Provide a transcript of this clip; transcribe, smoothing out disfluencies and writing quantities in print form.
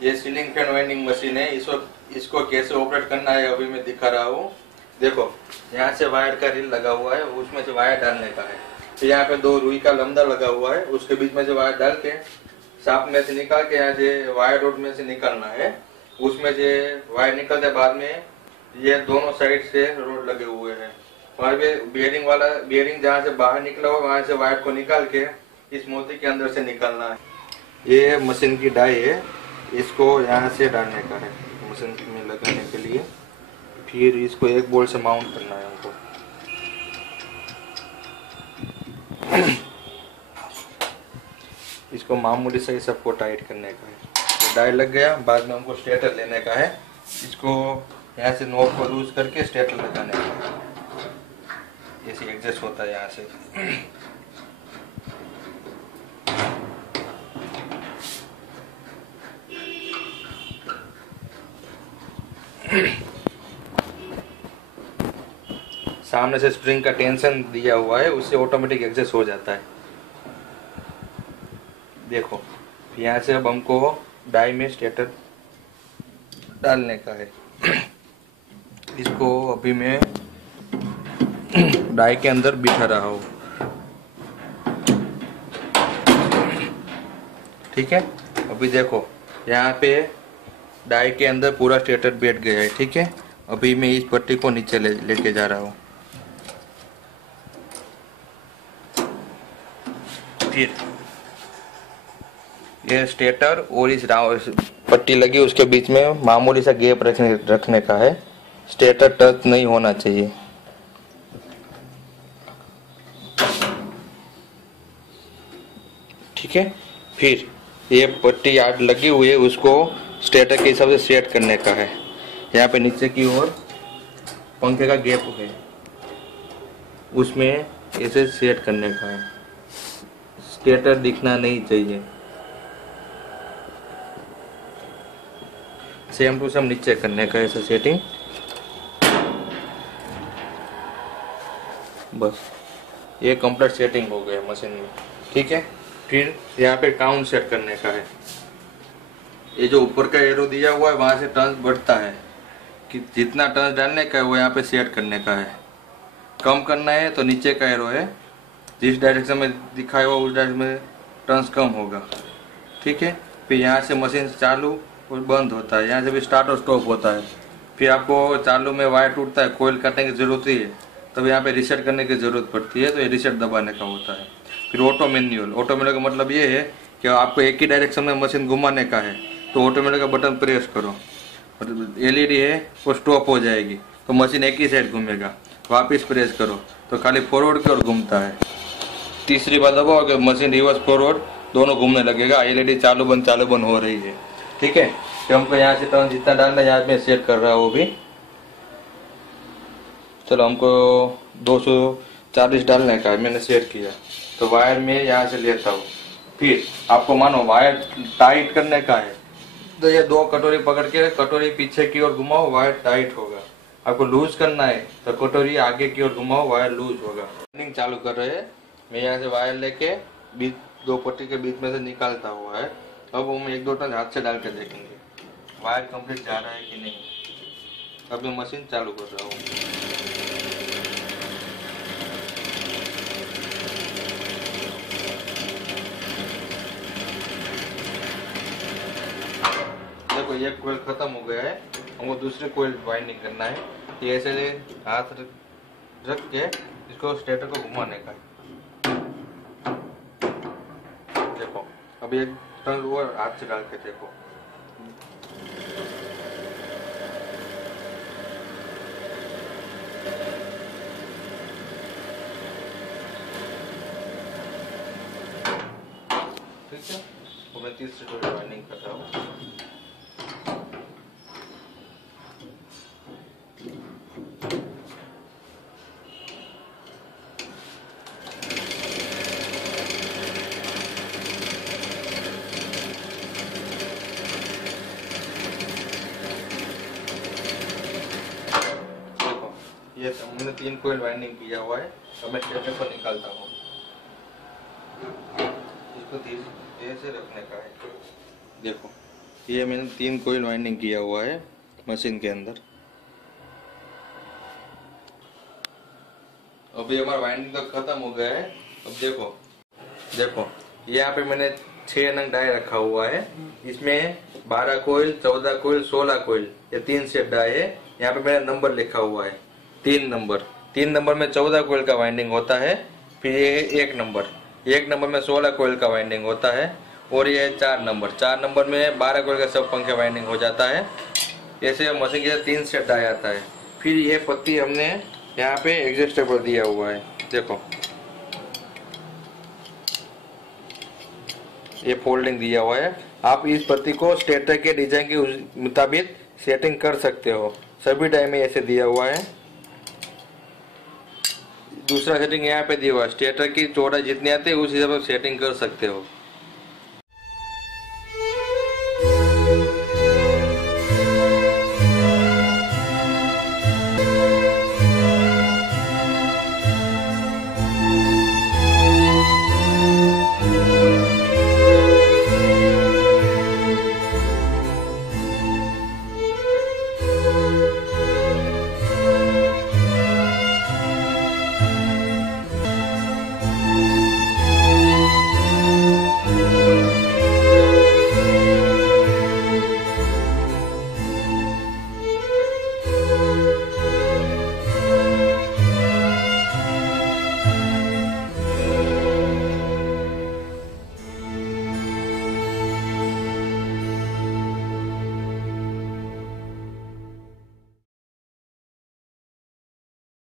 ये ceiling fan winding machine है। इसको कैसे ऑपरेट करना है अभी मैं दिखा रहा हूँ। देखो यहाँ से वायर का रील लगा हुआ है, उसमें से वायर डालने का है। तो यहाँ पे 2 रुई का लंबा लगा हुआ है, उसके बीच में से वायर डाल के शाफ्ट में से निकाल के यहाँ से वायर रोड में से निकालना है। उसमें से वायर निकलते बाद में ये दोनों साइड से रोड लगे हुए हैं। वहाँ पे बियरिंग जहाँ से बाहर निकला हुआ वहाँ से वायर को निकाल के इस मोती के अंदर से निकालना है। ये मशीन की डाई है, इसको यहाँ से डालने का है मशीन में लगाने के लिए। फिर इसको एक बोल्ट से माउंट करना है हमको। इसको मामूली से सबको टाइट करने का है। तो डाई लग गया, बाद में हमको स्टेटर लेने का है। इसको यहाँ से नॉब को लूज करके स्टेटर लगाने का है। ऐसे एडजस्ट होता है यहाँ से। सामने से स्प्रिंग का टेंशन दिया हुआ है, उससे ऑटोमेटिक एडजस्ट हो जाता है। देखो यहाँ से अब हमको डाई में स्टेटर डालने का है। इसको अभी मैं डाई के अंदर बिठा रहा हूँ। ठीक है, अभी देखो यहाँ पे डाई के अंदर पूरा स्टेटर बैठ गया है। ठीक है, अभी मैं इस पट्टी को नीचे लेके जा रहा हूँ। फिर ये स्टेटर और इस पट्टी लगी उसके बीच में मामूली सा गैप रखने का है। स्टेटर टच नहीं होना चाहिए। ठीक है, फिर ये पट्टी यार्ड लगी हुई है, उसको स्टेटर के हिसाब से सेट करने का है। यहाँ पे नीचे की ओर पंखे का गैप है, उसमें ऐसे सेट करने का है। स्टेटर दिखना नहीं चाहिए। सेम टू सेम नीचे करने का ऐसे सेटिंग। बस ये कंप्लीट सेटिंग हो गया मशीन में। ठीक है, फिर यहाँ पे काउंट सेट करने का है। ये जो ऊपर का एरो दिया हुआ है वहां से टर्न्स बढ़ता है कि जितना टर्न्स डालने का है वो यहाँ पे सेट करने का है। कम करना है तो नीचे का एरो है, जिस डायरेक्शन में दिखाया हुआ उस डायरेक्शन में टर्न्स कम होगा। ठीक है, फिर यहाँ से मशीन चालू और बंद होता है, यहाँ से भी स्टार्ट और स्टॉप होता है। फिर आपको चालू में वायर टूटता है, कोयल काटने की जरूरत ही है, तब यहाँ पे रीसेट करने की जरूरत पड़ती है, तो ये रीसेट दबाने का होता है। फिर ऑटो मैनुअल का मतलब ये है कि आपको एक ही डायरेक्शन में मशीन घुमाने का है तो ऑटोमेटिक का बटन प्रेस करो, एलईडी है वो स्टॉप हो जाएगी तो मशीन एक ही साइड घूमेगा। वापस प्रेस करो तो खाली फॉरवर्ड की ओर घूमता है। तीसरी बार दबाओ कि मशीन रिवर्स फॉरवर्ड दोनों घूमने लगेगा। एलईडी चालू बंद हो रही है। ठीक है, तो हमको यहाँ से टर्न जितना डालना है यहाँ पे सेट कर रहा हूँ अभी। चलो हमको 240 डालने का है, मैंने सेट किया तो वायर में यहाँ से लेता हूँ। फिर आपको मानो वायर टाइट करने का है तो ये 2 कटोरी पकड़ के कटोरी पीछे की ओर घुमाओ, वायर टाइट होगा। आपको लूज करना है तो कटोरी आगे की ओर घुमाओ, वायर लूज होगा। रनिंग चालू कर रहे हैं, मैं यहाँ से वायर लेके बीच 2 पट्टी के बीच में से निकालता हुआ है। अब हम 1-2 टर्न हाथ से डाल के देखेंगे वायर कंप्लीट जा रहा है कि नहीं। अब मैं मशीन चालू कर रहा हूँ। देखो ये कोयल खत्म हो गया है, हमको दूसरे कोयल वाइंडिंग करना है। ये ऐसे हाथ रख के इसको स्टेटर को घुमाने का है। देखो अब एक टर्न वो हाथ से डाल के देखो। ठीक है, तो मैं तीसरी कोयल वाइंडिंग कर रहा हूँ। ये हमने 3 कोयल वाइंडिंग किया हुआ है। अब मैं स्टेटर को निकालता हूँ। इसको धीरे से रखने का है। देखो ये मैंने 3 कोयल वाइंडिंग किया हुआ है मशीन के अंदर। अभी हमारा वाइंडिंग तो खत्म हो गया है। अब देखो यहाँ पे मैंने 6 नंग डाई रखा हुआ है। इसमें 12 कोयल, 14 कोयल, 16 कोयल, ये 3 सेट डाई है। यहाँ पे मेरा नंबर लिखा हुआ है 3 नंबर में 14 कोयल का वाइंडिंग होता है। फिर ये 1 नंबर में 16 कोयल का वाइंडिंग होता है। और ये 4 नंबर में 12 कोयल का सब पंखे वाइंडिंग हो जाता है। ऐसे मशीन के 3 सेट डाई आता है। फिर ये पत्ती हमने यहाँ पे एडजस्टेबल दिया हुआ है। देखो ये फोल्डिंग दिया हुआ है। आप इस पत्ती को स्टेटर के डिजाइन के मुताबिक सेटिंग कर सकते हो। सभी डाई में ऐसे दिया हुआ है। दूसरा सेटिंग यहाँ पे दिया हुआ है। स्टेटर की चौड़ाई जितनी आती है उस हिसाब से सेटिंग कर सकते हो।